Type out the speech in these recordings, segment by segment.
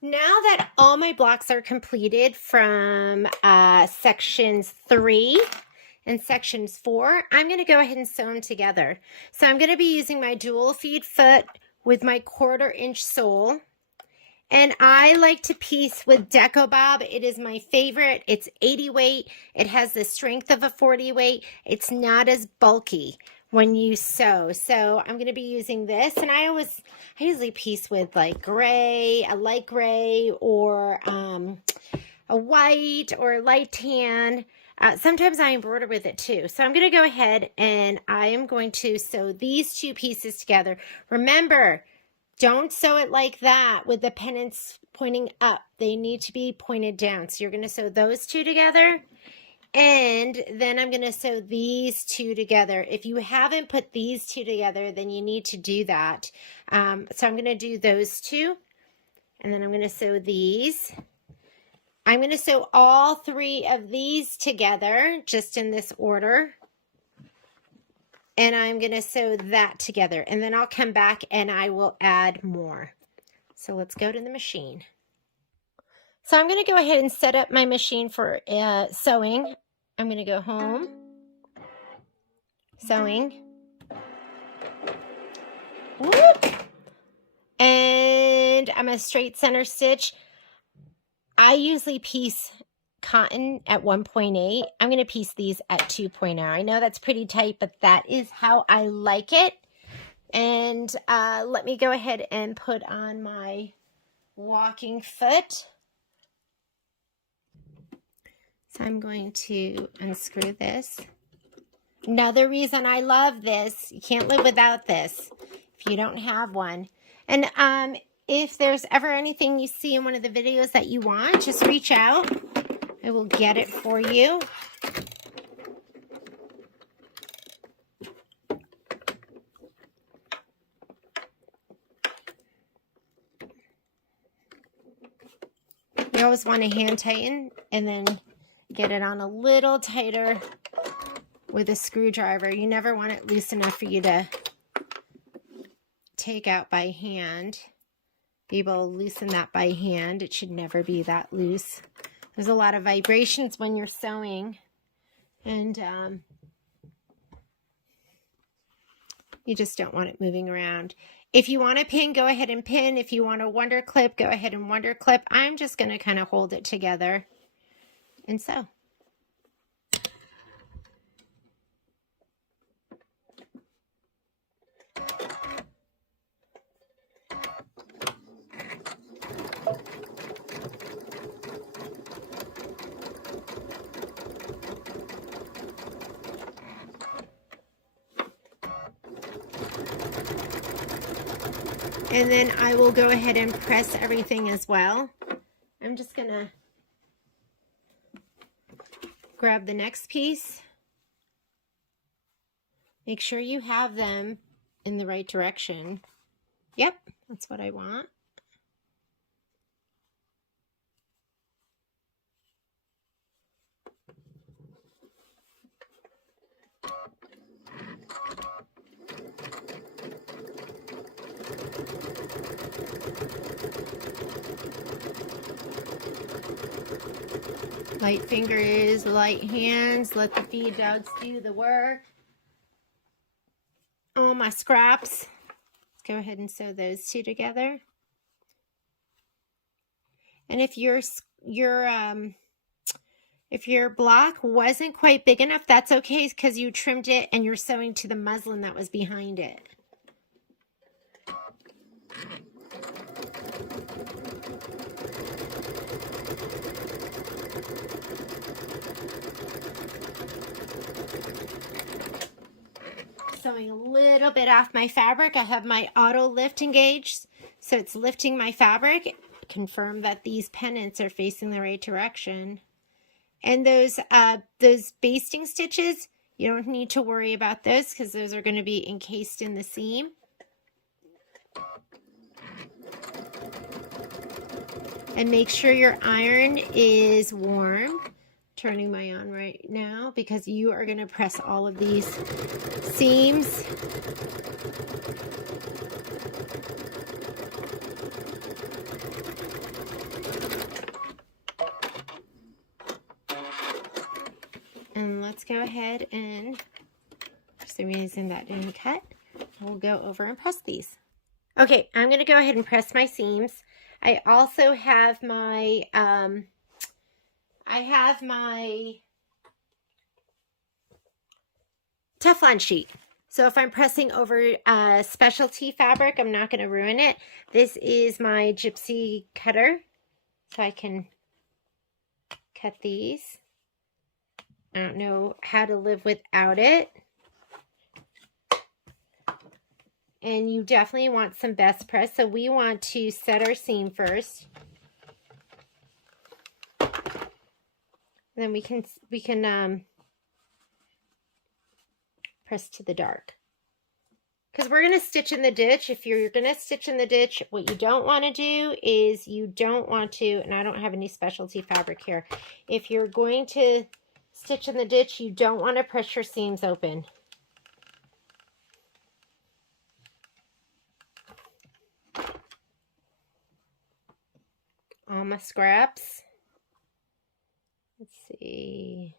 Now that all my blocks are completed from sections 3 and sections 4, I'm going to go ahead and sew them together. So I'm going to be using my dual feed foot with my 1/4 inch sole. And I like to piece with Deco Bob. It is my favorite. It's 80 weight. It has the strength of a 40 weight. It's not as bulky when you sew. So I'm going to be using this. And I usually piece with like gray, a light gray, or a white or a light tan. Sometimes I embroider with it too. So I'm going to go ahead and I am going to sew these two pieces together. Remember, don't sew it like that with the pennants pointing up. They need to be pointed down. So you're going to sew those two together. And then I'm going to sew these two together. If you haven't put these two together, then you need to do that. So I'm going to do those two. And then I'm going to sew these. I'm going to sew all 3 of these together, just in this order. And I'm going to sew that together. And then I'll come back and I will add more. So let's go to the machine. So I'm going to go ahead and set up my machine for sewing. I'm going to go home, sewing, whoop, and I'm a straight center stitch. I usually piece cotton at 1.8. I'm going to piece these at 2.0. I know that's pretty tight, but that is how I like it. And let me go ahead and put on my walking foot. So I'm going to unscrew this. Another reason I love this, you can't live without this if you don't have one. And if there's ever anything you see in one of the videos that you want, just reach out. I will get it for you. You always want to hand tighten and then get it on a little tighter with a screwdriver. You never want it loose enough for you to take out by hand. Be able to loosen that by hand. It should never be that loose. There's a lot of vibrations when you're sewing, and you just don't want it moving around. If you want to pin, go ahead and pin. If you want a wonder clip, go ahead and wonder clip. I'm just going to kind of hold it together and sew. And then I will go ahead and press everything as well. I'm just going to grab the next piece. Make sure you have them in the right direction. Yep, that's what I want. Light fingers, light hands, let the feed dogs do the work. Oh, my scraps. Let's go ahead and sew those two together. And if your block wasn't quite big enough, that's okay, because you trimmed it and you're sewing to the muslin that was behind it. Sewing a little bit off my fabric. I have my auto lift engaged, so it's lifting my fabric. Confirm that these pennants are facing the right direction. And those basting stitches, you don't need to worry about those because those are going to be encased in the seam. And make sure your iron is warm. Turning my on right now because you are going to press all of these seams. let's go ahead and, for some reason that didn't cut, we'll go over and press these. Okay, I'm going to go ahead and press my seams. I also have my, Teflon sheet. So if I'm pressing over specialty fabric, I'm not going to ruin it. This is my gypsy cutter, so I can cut these. I don't know how to live without it. And you definitely want some best press. So we want to set our seam first. Then we can press to the dark. Because we're going to stitch in the ditch. If you're going to stitch in the ditch, what you don't want to do is you don't want to, and I don't have any specialty fabric here. If you're going to stitch in the ditch, you don't want to press your seams open. All my scraps. Let's see.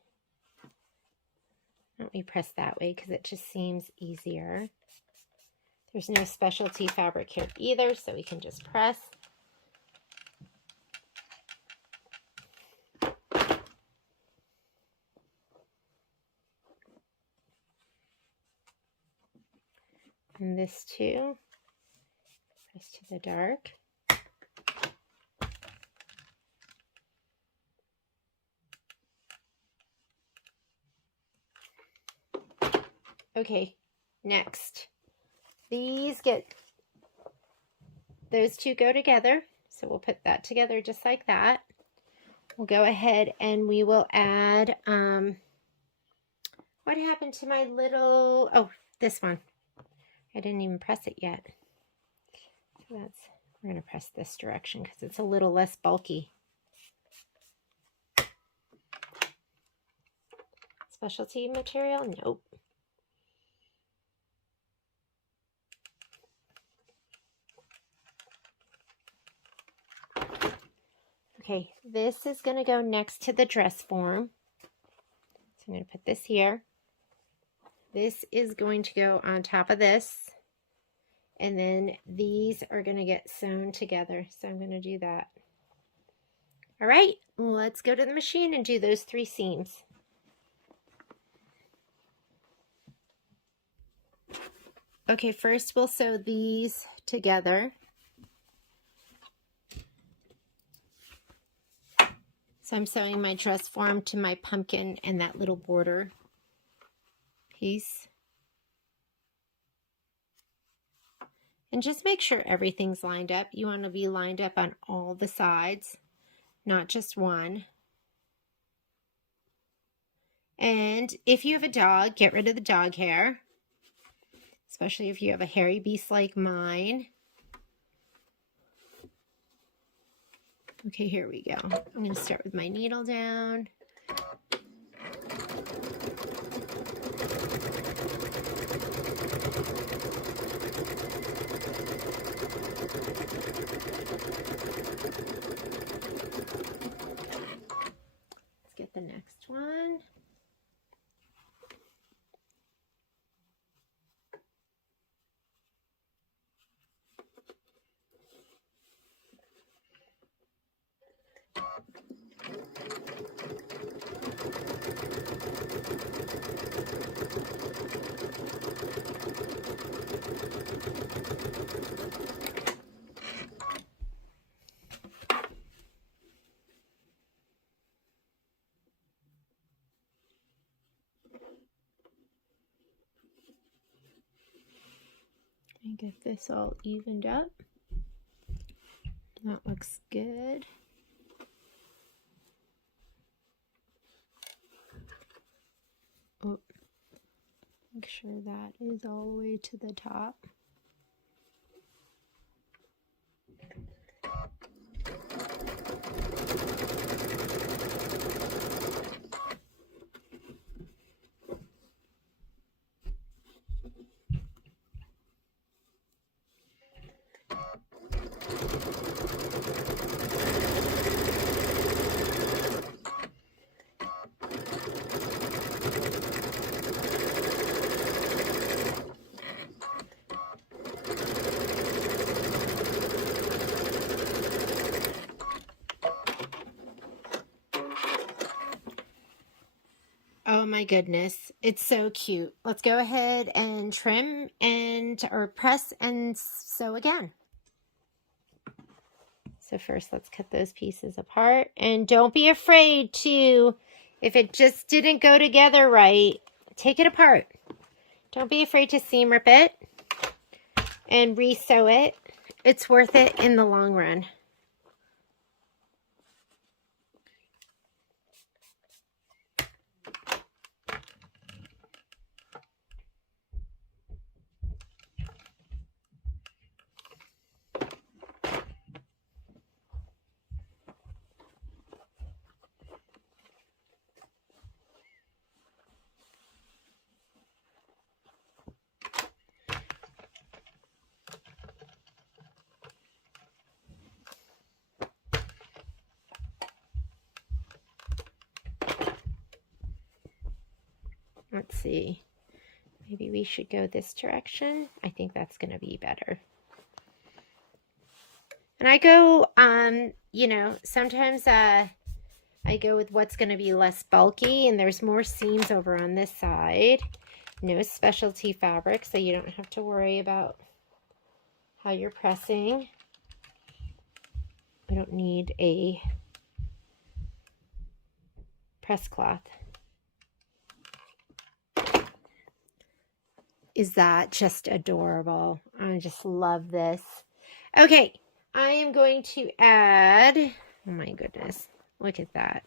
Why don't we press that way because it just seems easier. There's no specialty fabric here either, so we can just press. And this too. Press to the dark. Okay, next. Those two go together. So we'll put that together just like that. We'll go ahead and we will add, what happened to my little, oh, this one. I didn't even press it yet. So we're going to press this direction because it's a little less bulky. Specialty material? Nope. Okay, this is going to go next to the dress form. So I'm going to put this here. This is going to go on top of this. And then these are going to get sewn together. So I'm going to do that. All right, let's go to the machine and do those 3 seams. Okay, first we'll sew these together. So I'm sewing my dress form to my pumpkin and that little border piece. And just make sure everything's lined up. You want to be lined up on all the sides, not just one. And if you have a dog, get rid of the dog hair, especially if you have a hairy beast like mine. Okay, here we go. I'm going to start with my needle down. Let's get the next one. And get this all evened up. That looks good. Oh, make sure that is all the way to the top. my goodness, it's so cute. Let's go ahead and trim or press and sew again. So first let's cut those pieces apart, and don't be afraid to, if it just didn't go together right, take it apart. Don't be afraid to seam rip it and re-sew it. It's worth it in the long run. Let's see. Maybe we should go this direction. I think that's going to be better. And I go, you know, sometimes I go with what's going to be less bulky, and there's more seams over on this side. No specialty fabric, so you don't have to worry about how you're pressing. We don't need a press cloth. Is that just adorable? I just love this. Okay, I am going to add, oh my goodness, look at that.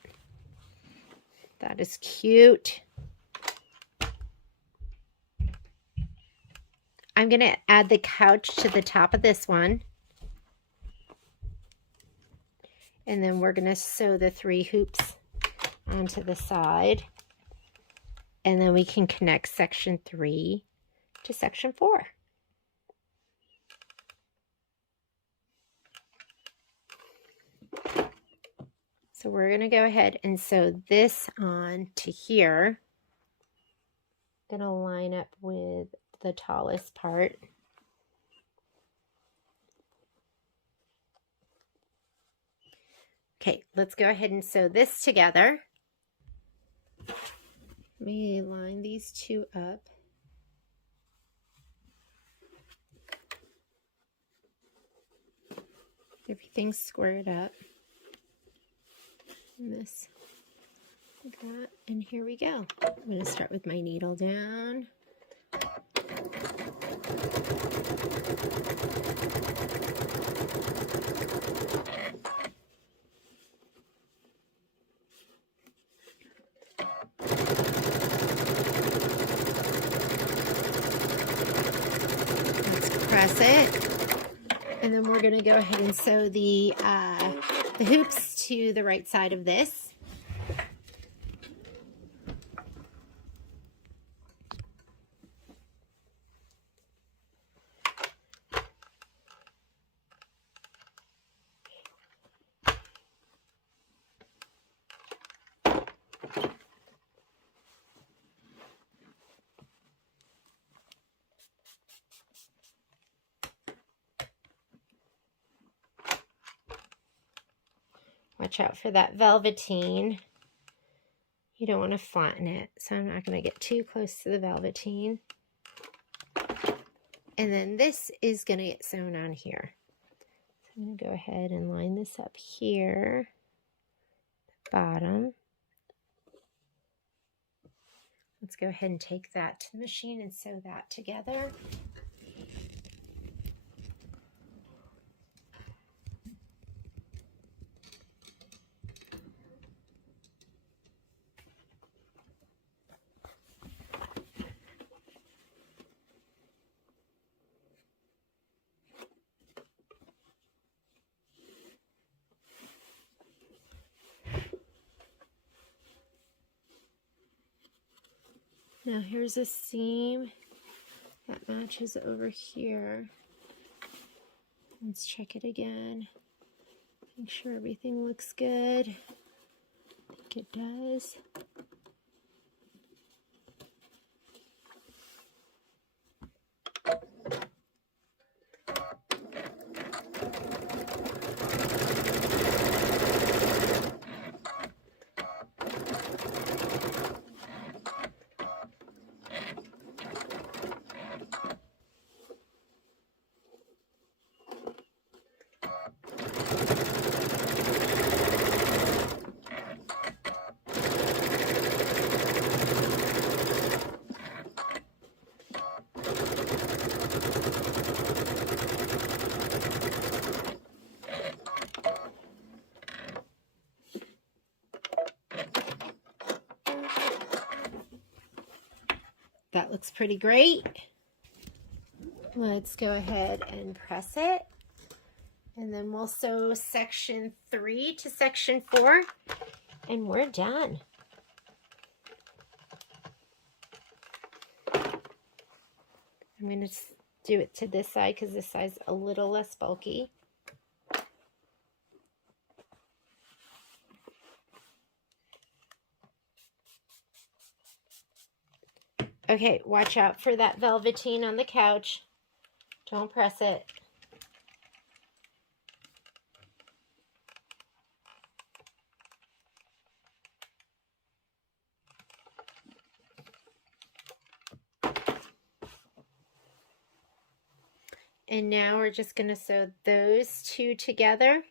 That is cute. I'm going to add the couch to the top of this one. And then we're going to sew the 3 hoops onto the side. And then we can connect section 3 to section 4. So we're going to go ahead and sew this on to here. I'm going to line up with the tallest part. Okay, let's go ahead and sew this together. Let me line these 2 up. Everything's squared up. And this, like that, and here we go. I'm going to start with my needle down. Let's press it. And then we're going to go ahead and sew the hoops to the right side of this. Watch out for that velveteen. You don't want to flatten it, so I'm not going to get too close to the velveteen. And then this is going to get sewn on here. So I'm going to go ahead and line this up here, bottom. Let's go ahead and take that to the machine and sew that together. Now here's a seam that matches over here. Let's check it again. Make sure everything looks good. I think it does. That looks pretty great. Let's go ahead and press it. And then we'll sew section 3 to section 4, and we're done. I'm going to do it to this side because this side's a little less bulky. Okay, watch out for that velveteen on the couch. Don't press it. And now we're just going to sew those two together.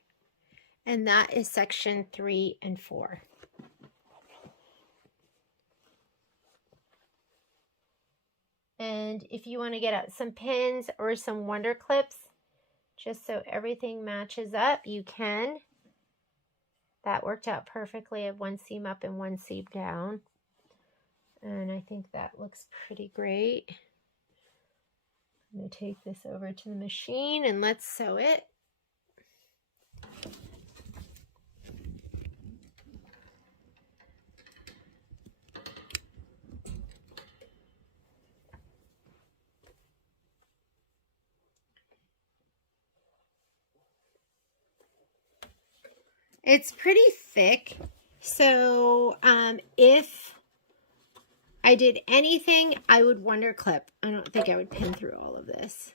And that is section 3 and 4. And if you want to get out some pins or some wonder clips, just so everything matches up, you can. That worked out perfectly. I have one seam up and one seam down. And I think that looks pretty great. I'm going to take this over to the machine and let's sew it. It's pretty thick, so if I did anything, I would wonder clip. I don't think I would pin through all of this.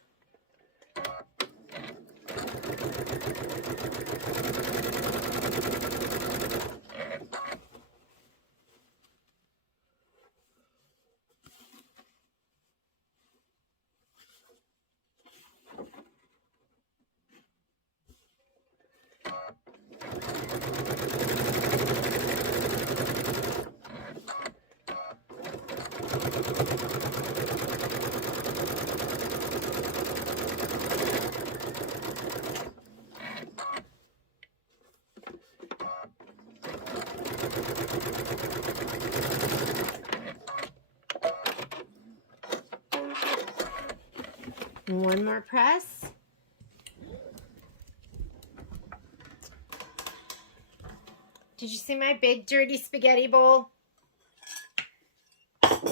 One more press. Did you see my big dirty spaghetti bowl? I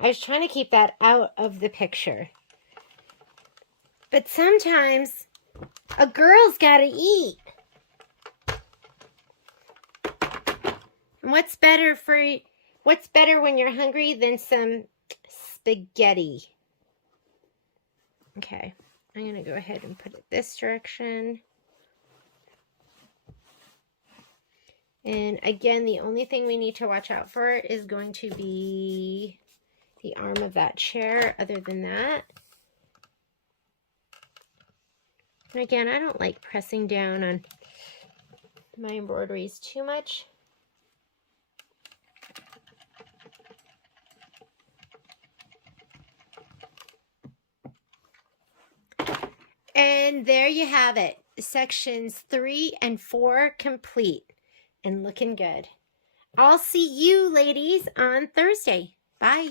was trying to keep that out of the picture. But sometimes a girl's got to eat. And what's better when you're hungry than some spaghetti? Okay, I'm going to go ahead and put it this direction. And again, the only thing we need to watch out for is going to be the arm of that chair. Other than that, and again, I don't like pressing down on my embroideries too much. And there you have it. Sections 3 and 4 complete and looking good. I'll see you ladies on Thursday. Bye.